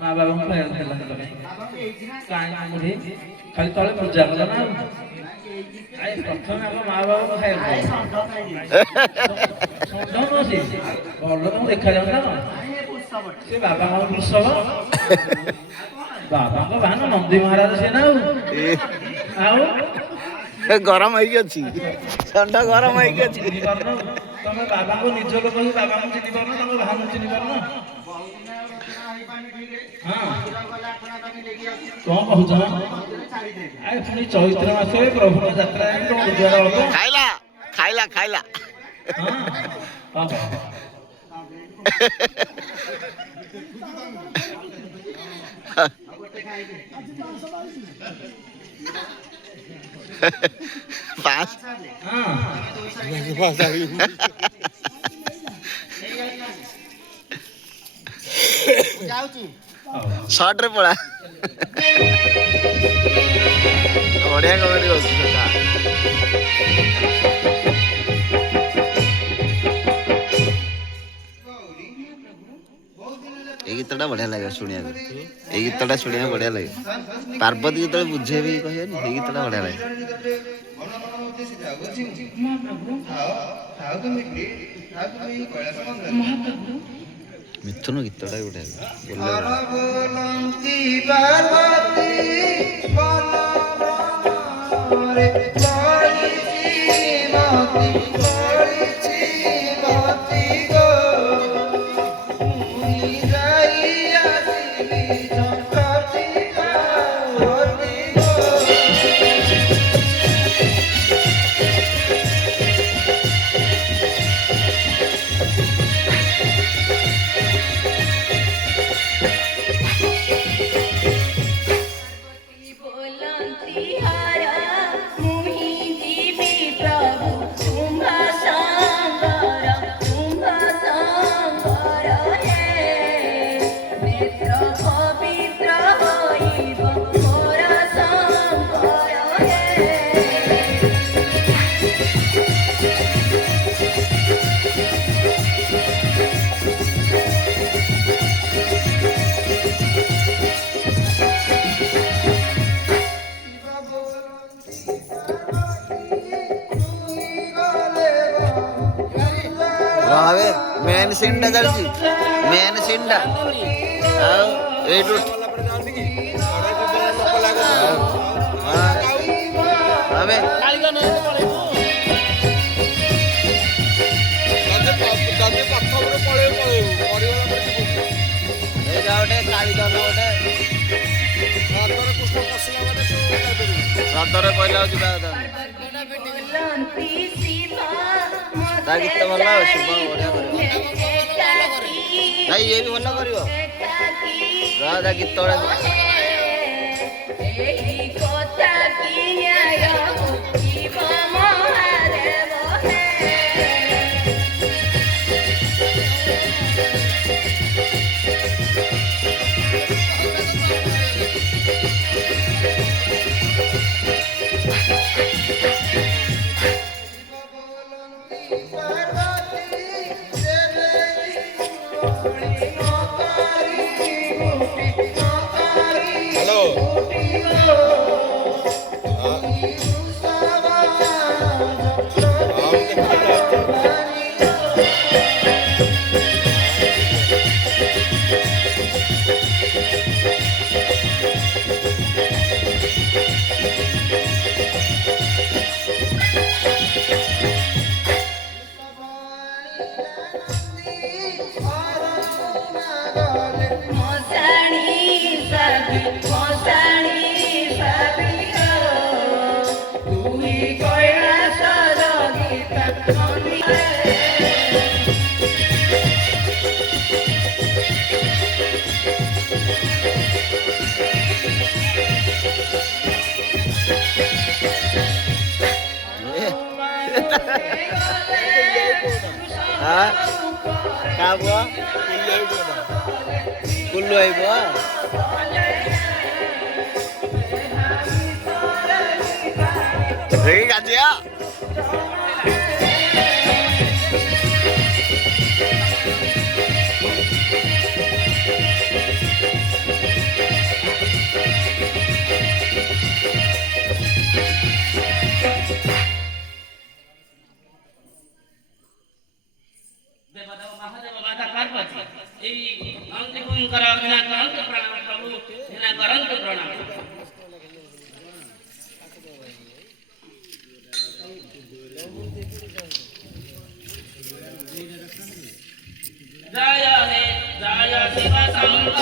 ମା ବାବାଙ୍କୁ ଖାଇବାକୁ ଦେଲା କାହିଁ ଖାଲି ତଳେ ପୂଜା କଲ ନା ପ୍ରଥମେ ଆମ ମା ବାବାଙ୍କୁ ଖାଇବାକୁ ଭଲ ତମକୁ ଦେଖାଯାଉ ନା ସେ ବାବାଙ୍କ ବୃଷଭ ବାବାଙ୍କ ବାହାନ ନନ୍ଦୀ ମହାରାଜ ସେ ନା ଆଉ ଗରମ ହେଇକି ଅଛି ଥଣ୍ଡା ଗରମ ହେଇକି ଅଛି ତମେ ବାବାଙ୍କୁ ନିଜ ଲୋକ ହିଁ ବାବାଙ୍କୁ ଚିହ୍ନି ପାରୁନ ତମେ ବାହାନକୁ ଚିହ୍ନି ପାରୁନ କଣ କହୁଛ ପୁଣି ଚୈତ୍ର ମାସରେ ପ୍ରଭୁର ଯାତ୍ରା ଖାଇଲା ଖାଇଲା ଖାଇଲା शॉर्ट रे पड़ा बढ़िया कमेडी होती ये गीतटा बढ़िया लगे शुणिया ये गीतटा शुणिया बढ़िया लगे पार्वती जो बुझे भी कहे ये गीतटा बढ़िया लगे मिथुन गीतटा बढ़िया मेन सीनटा चलती मेन सीनटा सदर कहला गीत भल शुभ बढ़िया भाई ये भी भल कर गीत हाँ କା ପୁଅ କୁଲୁ ଭାଇ ପୁଅ ଦେଖି ଗାଜିଆ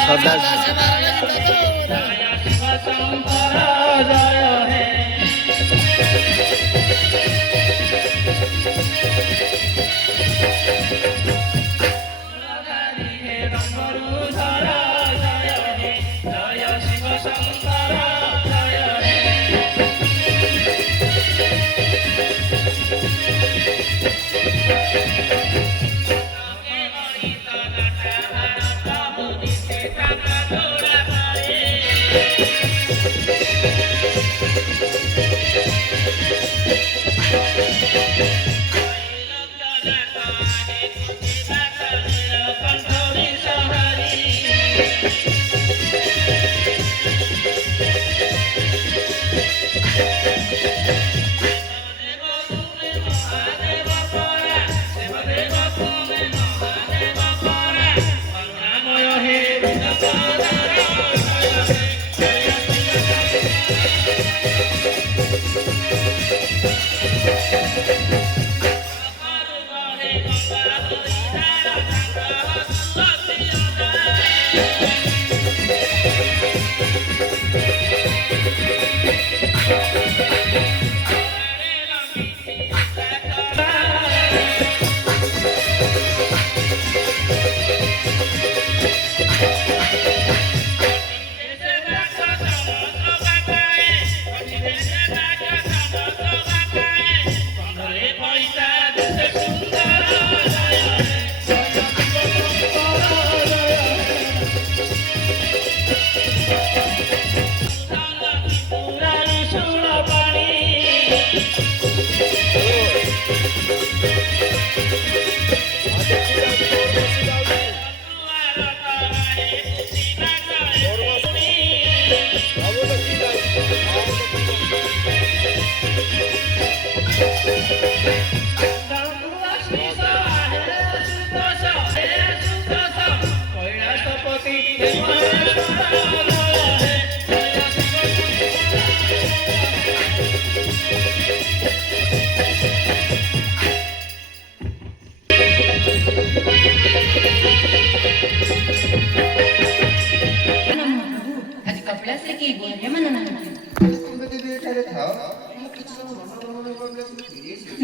सदा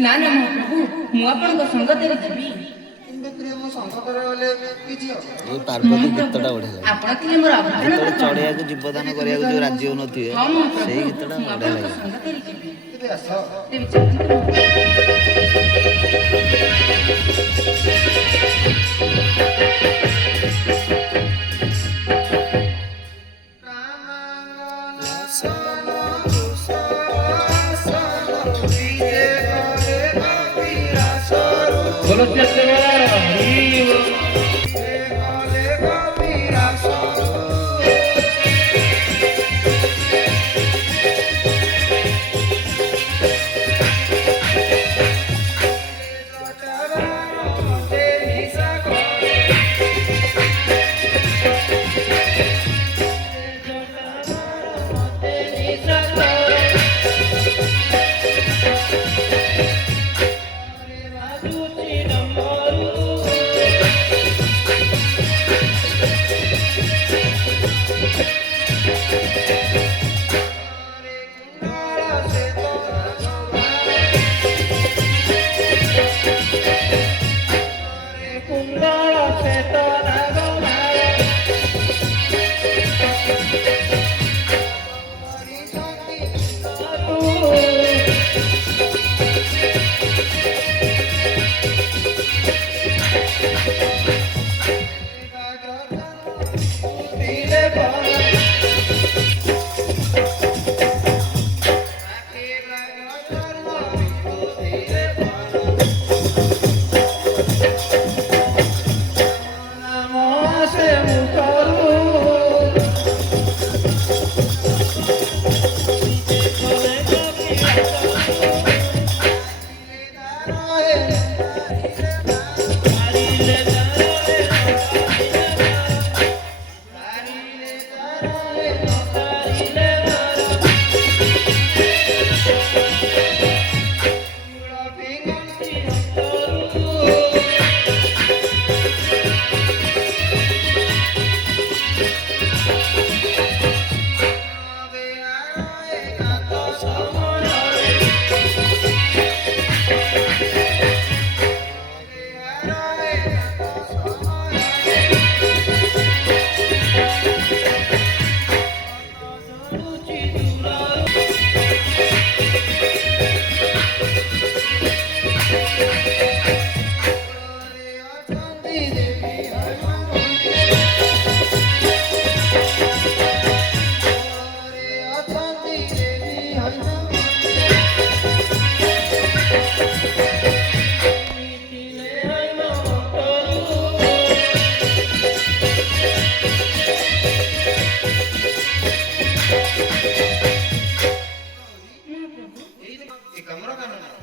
ନା ନା ମହାପ୍ରଭୁ ମୁଁ ଆପଣଙ୍କ ସଙ୍ଗତରେ ଯିବି। ପାର୍ବତୀ ଗୀତଟା ବଢିଆ ଲାଗେ। ଆପଣ ଥିଲେ ମୋର ଅଭାବନା ଯେତେବେଳେ ଚଢିବାକୁ ଜୀବଦାନ କରିବାକୁ ଯୋଉ ରାଜି ହଉନଥିବେ ସେଇ ଗୀତଟା ବଢିଆ ଲାଗେ।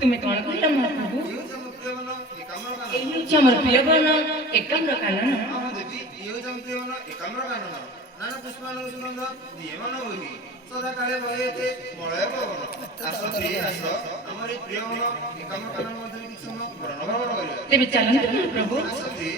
ତୁମେ କଣ କହିଲ ମହାପ୍ରଭୁ? ଏହି ହେଉଛି ଆମର ପ୍ରିୟ ବନ ଏକାମ୍ର କାନନ। ସଦା କାଳେ ବହେତେ ମଳୟ ପବନ। ଆସ ପ୍ରିୟ ଆସ ଆମର ଏ ପ୍ରିୟ ମନ ଏକାମ୍ର କାନନ ମଧ୍ୟରେ କିଛି ସମୟ ଭ୍ରମଣ କରିବା। ତେବେ ଚାଲନ୍ତୁ ମହାପ୍ରଭୁ। ଆସ ପ୍ରିୟ।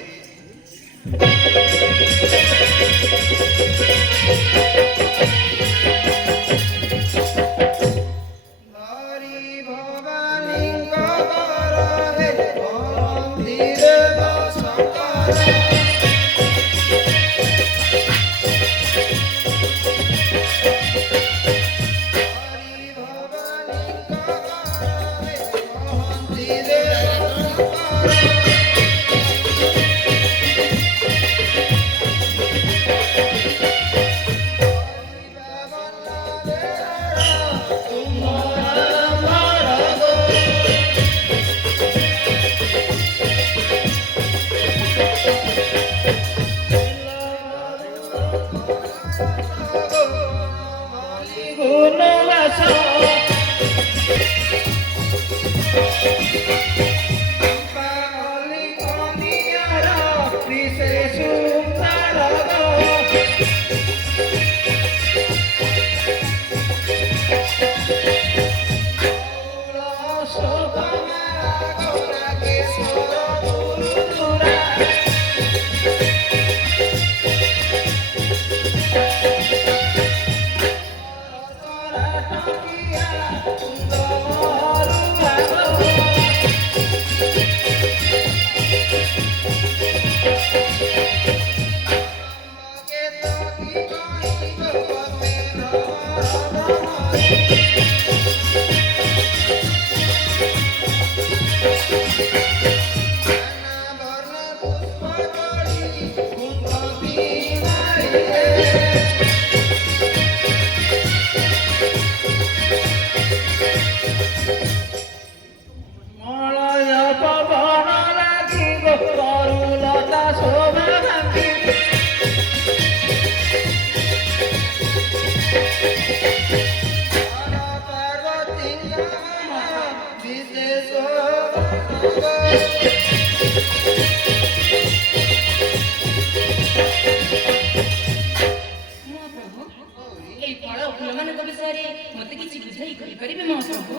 ଏହି ଫଳ ଫୁଲମାନଙ୍କ ବିଷୟରେ ମୋତେ କିଛି ବୁଝାଇ କହିପାରିବେ ମହାପ୍ରଭୁ?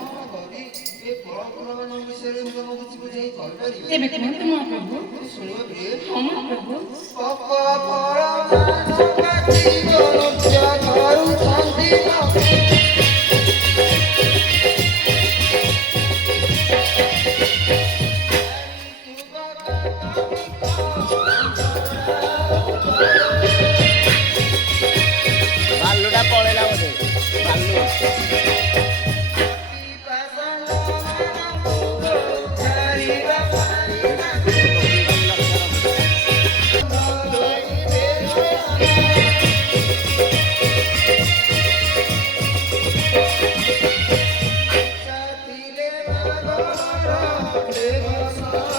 ତେବେ କୁହନ୍ତୁ ମହାପ୍ରଭୁ। ହଁ ମହାପ୍ରଭୁ। ଭାଲୁଟା ପଳେଇଲା ବୋଧେ ଭାଲୁ Dev